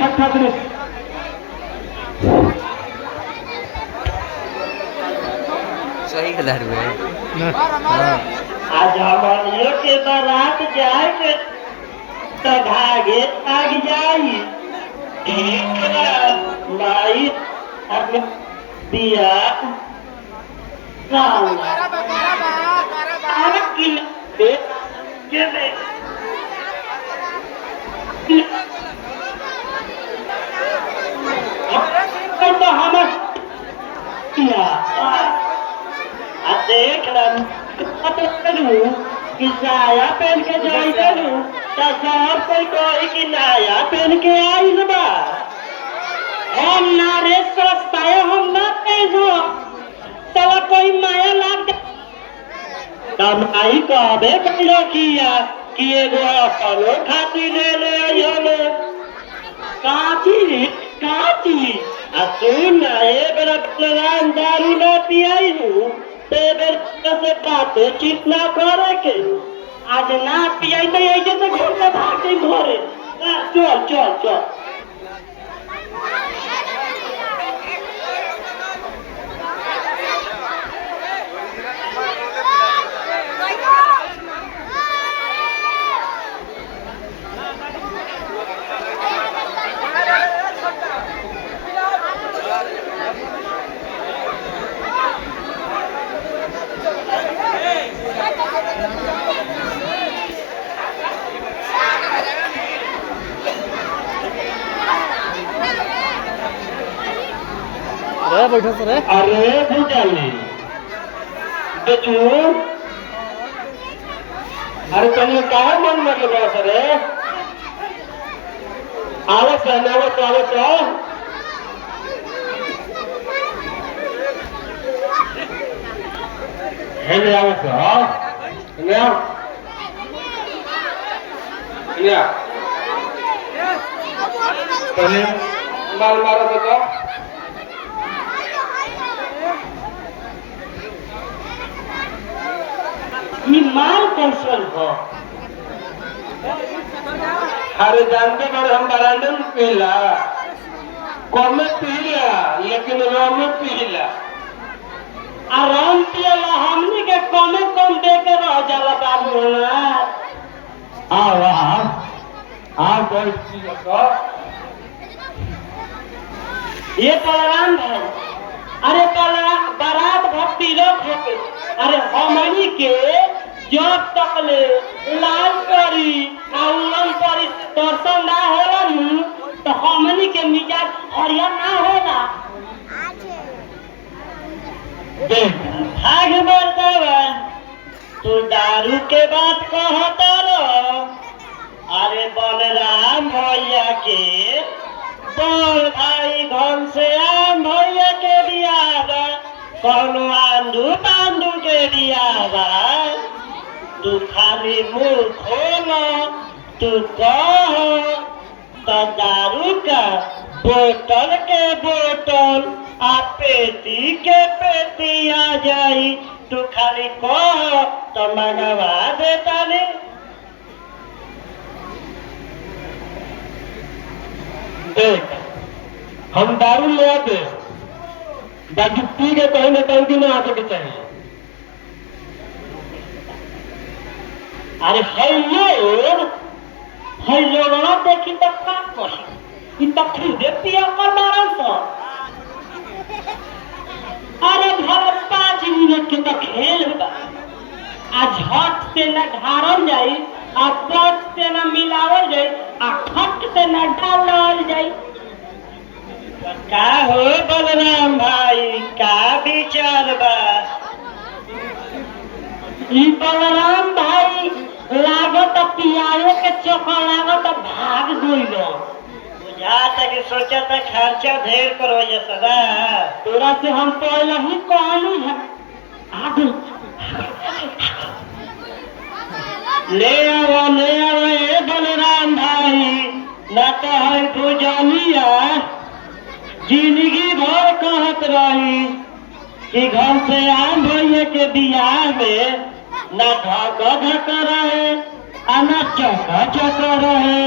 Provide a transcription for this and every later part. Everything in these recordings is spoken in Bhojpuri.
छठा दृश्य। सही कलर में आज हमनियों के बारात जाए के तो भागे भाग जाई माई अपने दिया तो हम देख कि साया पहन के जाई दू तो सब कोई कही कि नया पहन के आई बा हम ना रे सस्ताया हम ना पहनो चला कोई माया लाग कमाई कहबे करो किया कि एगो अपनो खातिर ले ले आइयो काची रे काची आ सुन ना ए बेरा प्लान दारू ना पियाई हूँ ते बेर से बाते चित ना करे के आज ना पियाई तो ऐसे तो घर में भागे घरे चल चल चल बैठो सर। अरे भूचाली बचू अरे तुमने कहा मन मत लगा सर आवत आवत आवत हेले आवत पहले माल मारा था ये माल कैसन हो अरे जानते बड़े हम बरांडे में पीला कौन पीला लेकिन राम पीला आराम पियला हमने के कमे कम दे के रह जाला बाबू ना आओ आओ कोई चीज को ये बलराम भाई अरे बारात भक्ति लोग होके अरे हमनी के जब तक ले लाल करी आउलन करी दर्शन ना होला तो हमनी के मिजाज हरियर ना होला भाग बोलता तू दारू के बात कहता रहो अरे बलराम भैया के बड़ भाई घनश्याम भैया के बियाह कौनो आंधू पांडू के बियाह तू खाली मुंह खोलो तू कहो तो दारू का बोतल के बोतल आ पेटी के पेटी आ जाई तू खाली कहो तो मंगवा देता नहीं देख हम दारू ले आते बाकी पी के कहीं ना कहीं दिन आते के चाहिए अरे हेलो ना देखी तो का कही इ तो खुदे पिया कर मारन तो अरे घर 5 मिनट के तो खेल बा आ झट से न ढारल जाई आ पट से न मिलावल जाई आ खट से न डालल जाई का हो बलराम भाई का विचार बा ई बलराम भाई लागत पियाए के चक्कर लागत भाग गइलो बुझाता कि सोचा था खर्चा ढेर करो ये सदा तोरा से हम पहले ही कहनी है आगे ले आओ ए बलराम भाई ना तो है भुजनिया जिंदगी भर कहत रही कि घनश्याम भैया के बियाह में न धक धक रहे आ न चक चक रहे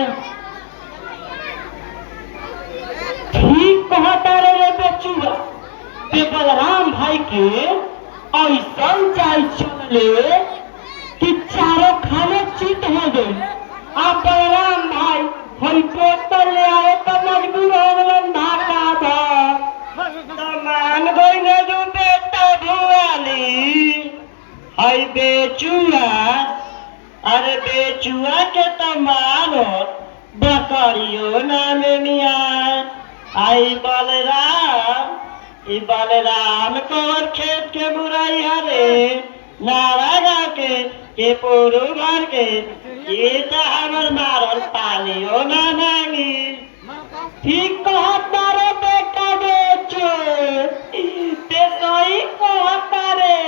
ठीक कहता रे बेचुआ ते बलराम भाई के ऐसा चाल चले कि चारों खाने चित हो गए। अब बलराम भाई हम बोतल ले आए तो मजबूर हो गए भागा भा तो मान गई ने जो बेटा भुआली हाय बेचुआ। अरे बेचुआ के तो मानो बकरियो नाम मिया आई बलराम कौन खेत के बुराई हरे नारा गा के पोरू मार के ये तो हमर मारल पानियो ना मांगी। ठीक कहता रे बेटा बेचो ते सही कहता रे।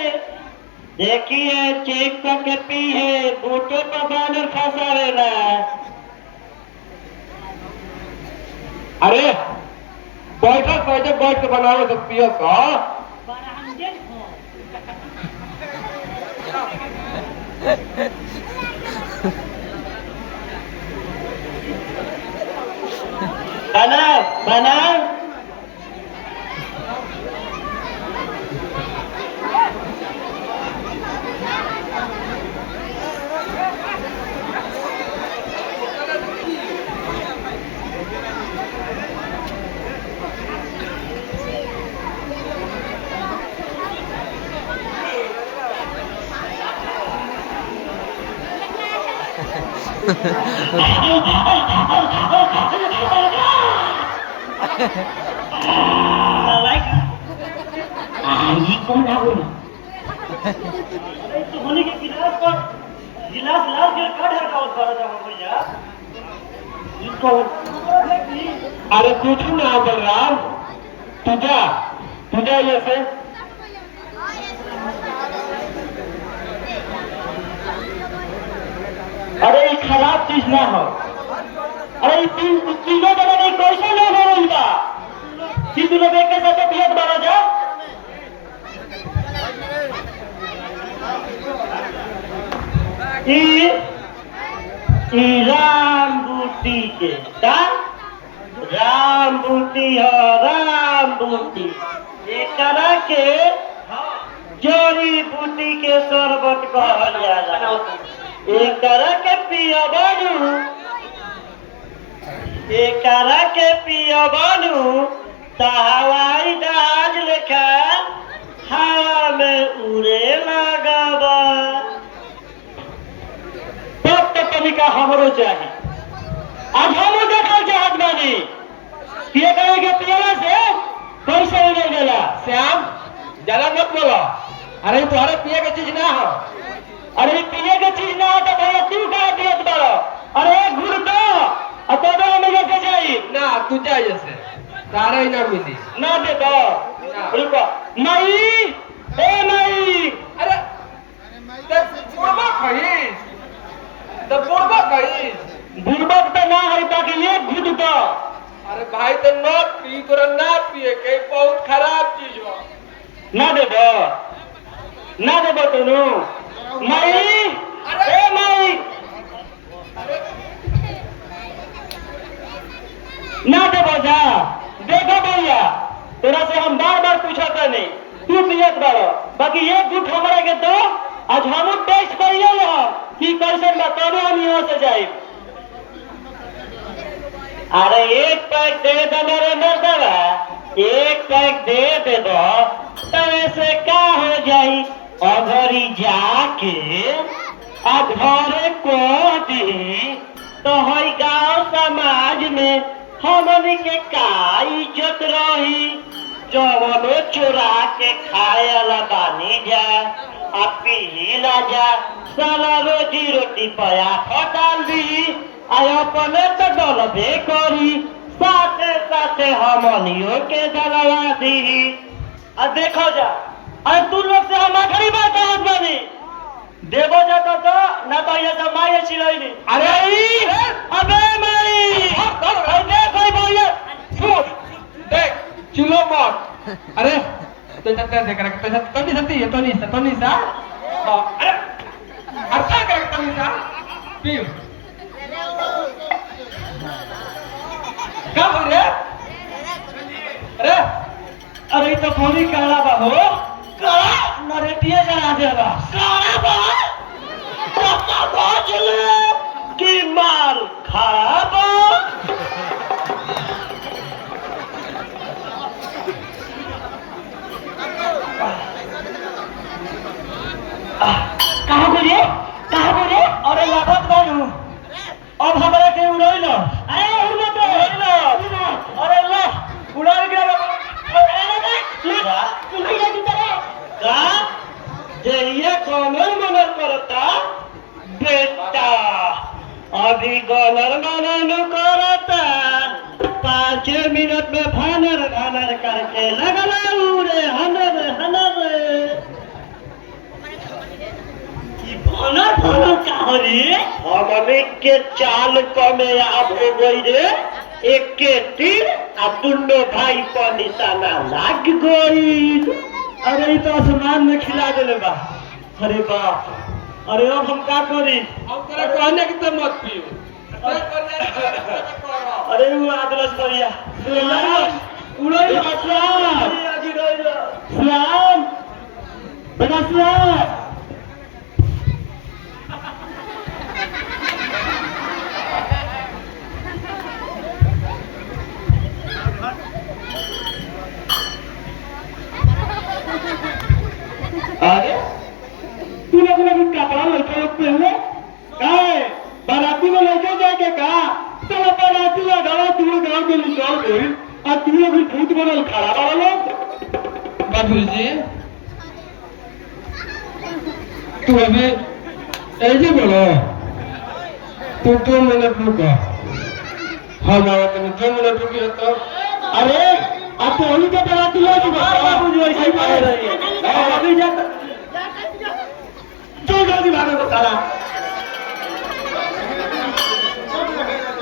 देखिए चेक करके पी है बूटो पर बानर फंसावेला। अरे बैठ के बनावे तो पियो का बनाओ बनाओ। ये कौन है वो? तो होने के गिलास पर गिलास लाल के काट रखा उस बार जब भैया इसको अरे कुछ ना बलराम तुझा ये से अरे ये खराब चीज ना हो। अरे ये तीनों जगह नहीं कैसे लोग हो रही बा कि तू लोग एक के साथ पियत बना जा। राम बूटी के का राम बूटी हो राम बूटी एक के जड़ी बूटी के शरबत कहल जाला। एक के पिया बनू तो हवाई जहाज लेखा हवा में उड़े लगबा। तब तो तरीका हमरो चाहिए। आज हम देखल चाहत बानी पिए के पियला से कैसे उड़े गेला। श्याम ज्यादा मत बोलो। अरे तुम्हारे पिए के चीज ना हो। अरे पिए के चीज ना हो तो भैया तू कहा पियत बड़ो। अरे एक घूर दो अब तो हमें लेके जाई ना तू चाहिए से तारा ही ना मिली ना दे दो। रुको मई ए मई। अरे बुढ़बा कही बुढ़बक तो ना है बाकी एक घूट दो। अरे भाई तो न पी तोरा ना पिए के बहुत खराब चीज हो। ना देबो तुनु मई ए मई ना देबो जा। देखो भैया तेरा से हम बार पूछता नहीं तू पियत बारो बाकी एक घूट हमारा के दो। आज हम टेस्ट करिए कि कैसे बताओ हम यहाँ से जाए। अरे एक पैक दे दो मेरे मर्दवा एक पैक दे दो तो ऐसे क्या हो जाई। अघरी जाके घरे को दी तो हई गांव समाज में हमनी के का इज्जत रही। जवनो चोरा के खाए वाला बानी जा आ पीला जा साला रोजी रोटी पया फटाल दी आय अपने तो डलबे करी साथे साथे हमनियों के डलवा दी। आ देखो जा अरे तू लोग से हम आखिरी बात कहत बानी देवो जाता तो ना तो ये सब माये चिलैली। अरे अबे माई देख भाई भैया देख चिलो मत। अरे तो जब देख रहा तो नहीं सकती है तो नहीं सा। अरे अर्था कर तो नहीं सा पी क्या बोल रहे अरे अरे ये तो थोड़ी काला बा हो काला नरेटिया जरा दे बा काला बा पक्का बाजले की माल खाबा कहाँ बोलिए अरे लागत बानू अब हमारा के उड़ाई लो अरे उड़ना तो अरे लो उड़ा गया का जे ये कॉलर मनर करता बेटा अभी कॉलर मनर करता 5 मिनट में भानर करके लगला उड़े हनर भानर का हो रे हमने के चाल कमे आप हो गई रे एक के तीर आ दुनो भाई पर निशाना लाग गई अरे ये तो आसमान में खिला देले बा अरे बाप अरे अब हम का करी अब तेरा कहने की तो मत पियो अरे वो आदलस करिया उड़ाई सलाम बेटा सलाम अरे तू लोग कपड़ा लड़के लोग पहले काय बाराती में लेके जाके कहा चलो बाराती लगाओ तुम गाँव के निकाल गई और तुम लोग भूत बनल खड़ा वाला लोग बाबूजी तू अभी ऐसे बोलो तू 2 मिनट रुको हम आवा तुम 2 मिनट रुकिए तो अरे अब तो होली के बाराती लोग बाबूजी ऐसे ही कह रही है अभी जा जो जल्दी भागो तो सारा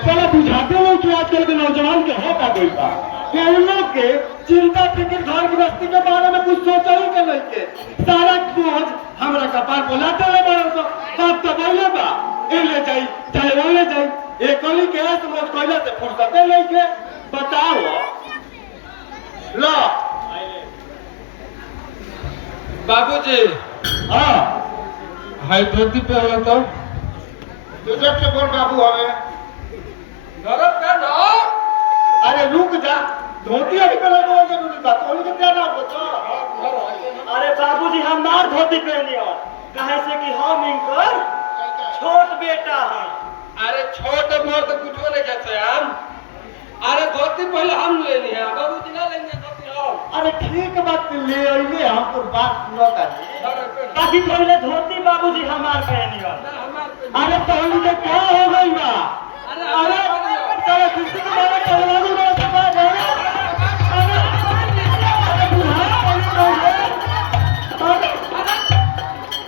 पहले बुझाते लोग कि आजकल के नौजवान के होता कोई था कि उन लोग के चिंता फिक्र घर गृहस्थी के बारे में कुछ सोचा ही के नहीं के सारा बोझ हमरा कपार को लाते ले बड़ो तो बात तो बोले बा ए ले जाई चाहे वो ले जाई एक कोली के है तो मोज कोइला से फुर्सत नहीं के बताओ लो बाबूजी हाँ हाय धोती पे होला तो तुझे से बोल बाबू हमें गरम कर ना अरे रुक जा धोती अभी पहले बोल जरूरी बात कोली के क्या ना बता अरे बाबूजी हम मार धोती पहनी हो कहे से कि हम इनकर छोट बेटा हैं अरे छोट मोर तो कुछ नहीं कहते हम अरे धोती पहले हम लेनी है बाबूजी ना लेंगे धोती हम अरे ठीक बात ले आइले हम तो बात सुनता है बाकी पहले धोती बाबूजी हमार पहनी हो अरे पहले के क्या हो गई बा अरे चलो किसी के बारे में कहला दो मेरे से बात है अरे बुढ़ा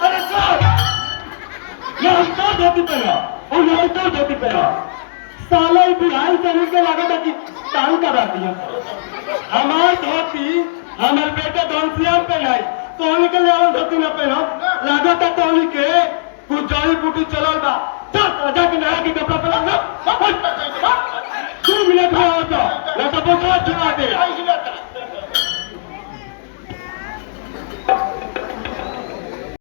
अरे सर ये हम तो धोती पहना और ये तो धोती पहना साला ही बुढ़ाई शरीर के लागत है कि तान करा दिया हमार धोती हमारे बेटे धनसियाम पहनाई तोहनी के लिए धोती न पहना लागत है तोहनी के कुछ जड़ी बूटी चलल बा चल राजा के नया के कपड़ा पहना ना 2 मिनट में आओ तो ना तो बहुत चुना दे